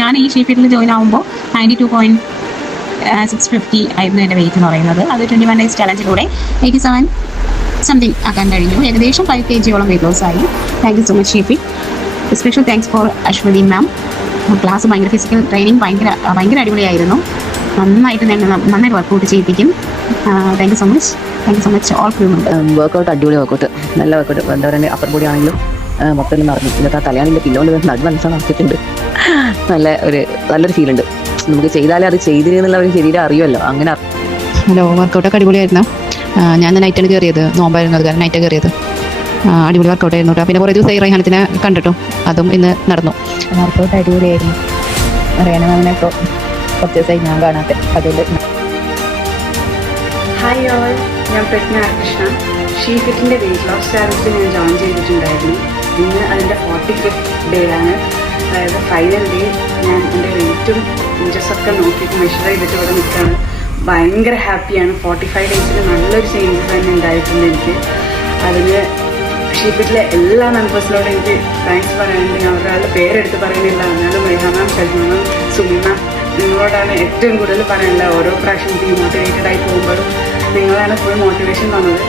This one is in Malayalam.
ഞാൻ ഈ ഷീഫീൽഡിൽ ജോയിൻ ആകുമ്പോൾ 92.650 ആയിരുന്നു എൻ്റെ വെയിറ്റ് എന്ന് പറയുന്നത്. അത് 21 ഡേയ്സ് ചലഞ്ചിലൂടെ 87 സംതിങ് ആക്കാൻ കഴിഞ്ഞു. ഏകദേശം 5 kg വെയിറ്റ് ലോസ് ആയി. Thank you so much Shifi. Special thanks for Aswathy ma'am. Class ഭയങ്കര ഫിസിക്കൽ ട്രെയിനിങ് ഭയങ്കര അടിപൊളിയായിരുന്നു. നന്നായിട്ട് വർക്കൗട്ട് ചെയ്യിപ്പിക്കും. Thank you so much all crew members. Workout അടിപൊളി വർക്കൗട്ട്, നല്ല വർക്കൗട്ട്. എന്താ പറയുക, അപ്പർ ബോഡി ആണെങ്കിലും മൊത്തം നടന്നു. ഇന്നത്തെ ആ തലയാണെങ്കിലും പില്ലോണ്ട് നടു മനസ്സാണ് നടത്തിയിട്ടുണ്ട്. നല്ലൊരു ഫീൽ ഉണ്ട്. നമുക്ക് ചെയ്താലേ അത് ചെയ്തിരുന്നുള്ള ഒരു ശരീരം അറിയുമല്ലോ. അങ്ങനെ ഹലോ, വർക്കൗട്ടൊക്കെ അടിപൊളിയായിരുന്നു. ഞാൻ നൈറ്റാണ് കയറിയത്, നോമ്പായിരുന്നു, അത് കാരണം നൈറ്റ് കയറിയത്. അടിപൊളി വർക്കൗട്ടായിരുന്നു കേട്ടോ. പിന്നെ കുറേ ദിവസമായി റൈഹാനത്തിനെ കണ്ടിട്ടും അതും ഇന്ന് നടന്നു. വർക്കൗട്ട് അടിപൊളിയായിരുന്നു. അറിയാനും അങ്ങനെ ഇപ്പോൾ കുറച്ച് ദിവസമായി ഞാൻ കാണാത്ത. അതുകൊണ്ട് ഹായ് ഓൾ, ഞാൻ പ്രജ്ഞ കൃഷ്ണ. ഷീഫിറ്റിൻ്റെ വെയിറ്റ് ലോസ് ചാലഞ്ചിൽ ഞാൻ ജോയിൻ ചെയ്തിട്ടുണ്ടായിരുന്നു. ഇന്ന് അതിൻ്റെ 45th ഡേ ആണ്. അതായത് ഫൈനൽ ഡേ. ഞാൻ എൻ്റെ വെയിറ്റും ഇഞ്ചസൊക്കെ നോക്കിയിട്ട് മെഷർ ചെയ്തിട്ട് ഇവിടെ നിൽക്കുകയാണ്. ഭയങ്കര ഹാപ്പിയാണ്. 45 ഡേയ്സിൽ നല്ലൊരു ചേഞ്ചസ് തന്നെ ഉണ്ടായിട്ടുണ്ട് എനിക്ക്. അതിന് ഷീഫിറ്റിലെ എല്ലാ മെമ്പേഴ്സിനോടും എനിക്ക് താങ്ക്സ് പറയാനുണ്ട്. ഞാൻ ഒരാളുടെ പേരെടുത്ത് പറയുന്നില്ല. എന്നാലും റെഹാന, ഷജ്മ, സുമിന, നിങ്ങളോടാണ് ഏറ്റവും കൂടുതൽ പറയാനുള്ളത്. ഓരോ പ്രാവശ്യം ഡീമോട്ടിവേറ്റഡ് ആയി പോകുമ്പോഴും നിങ്ങളാണ് ഫുൾ മോട്ടിവേഷൻ തന്നത്.